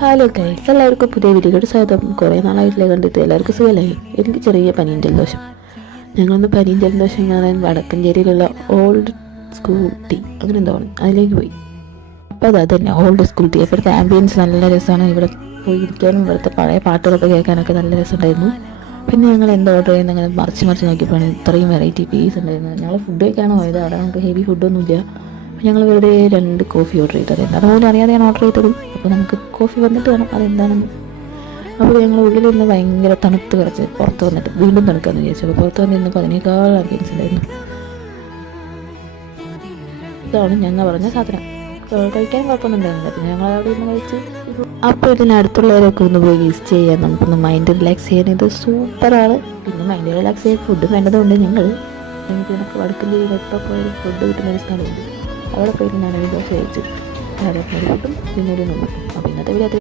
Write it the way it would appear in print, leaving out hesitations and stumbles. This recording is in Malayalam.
ഹലോ ഗൈസ്, എല്ലാവർക്കും പുതിയ വീഡിയോയുടെ സ്വാഗതം. കുറേ നാളായിട്ടില്ലേ കണ്ടിട്ട്. എല്ലാവർക്കും സുഖമല്ലേ? എനിക്ക് ചെറിയ പനിയും ജലദോഷം. ഞങ്ങളൊന്ന് പനിയും ജലദോഷം എന്ന് പറയാൻ വടക്കഞ്ചേരിയിലുള്ള ഓൾഡ് സ്കൂൾ ടീ അങ്ങനെ എന്താണ് അതിലേക്ക് പോയി. അപ്പോൾ അത് തന്നെ ഓൾഡ് സ്കൂൾ ടീ. അപ്പോഴത്തെ ആംബിയൻസ് നല്ല രസമാണ്. ഇവിടെ പോയി ഇരിക്കാനും ഇവിടുത്തെ പഴയ പാട്ടുകളൊക്കെ കേൾക്കാനൊക്കെ നല്ല രസമുണ്ടായിരുന്നു. പിന്നെ ഞങ്ങൾ എന്താ ഓർഡർ ചെയ്യുന്നത് അങ്ങനെ മറിച്ച് നോക്കിയപ്പോഴാണ് ഇത്രയും വെറൈറ്റി പീസ് ഉണ്ടായിരുന്നത്. ഞങ്ങൾ ഫുഡ് കഴിക്കാനോ പോയത്. അവിടെ നമുക്ക് ഹെവി ഫുഡൊന്നുമില്ല. അപ്പോൾ ഞങ്ങൾ വെറുതെ 2 കോഫി ഓർഡർ ചെയ്തത്. അതുപോലെ അറിയാതെയാണ് ഓർഡർ ചെയ്തത്. അപ്പോൾ നമുക്ക് കോഫി വന്നിട്ട് വേണം അതെന്താണെന്ന്. അപ്പോൾ ഞങ്ങൾ ഉള്ളിലിരുന്ന് ഭയങ്കര തണുത്ത് കിടച്ച് പുറത്ത് വന്നിട്ട് വീണ്ടും തണുക്കാമെന്ന് വിചാരിച്ചു. അപ്പോൾ പുറത്ത് വന്നിരുന്നപ്പോൾ അതിനേക്കാൾ ആംബിയൻസ് ഉണ്ടായിരുന്നു. ഇതാണ് ഞങ്ങൾ പറഞ്ഞ സാധനം. കഴിക്കാൻ കുഴപ്പമൊന്നും ഉണ്ടായിരുന്നില്ല. പിന്നെ ഞങ്ങൾ അവിടെ നിന്ന് കഴിച്ച്. അപ്പോൾ ഇതിനടുത്തുള്ളവരൊക്കെ ഒന്ന് പോയി വിസിറ്റ് ചെയ്യാൻ, നമുക്കൊന്ന് മൈൻഡ് റിലാക്സ് ചെയ്യാൻ ഇത് സൂപ്പറാണ്. പിന്നെ മൈൻഡ് റിലാക്സ് ചെയ്യാൻ ഫുഡ് വേണ്ടതുകൊണ്ട് ഞങ്ങൾ എനിക്ക് വടക്കഞ്ചേരിയിൽ എപ്പോൾ പോയാലും ഫുഡ് കിട്ടുന്ന ഒരു സ്ഥലമുണ്ട്. അവിടെ പോയിട്ട് ഞാൻ ഒരു ദോശ കഴിച്ചു. കിട്ടും പിന്നെ ഒരു നോക്കും. അപ്പോൾ ഇന്നത്തെ വീഡിയോ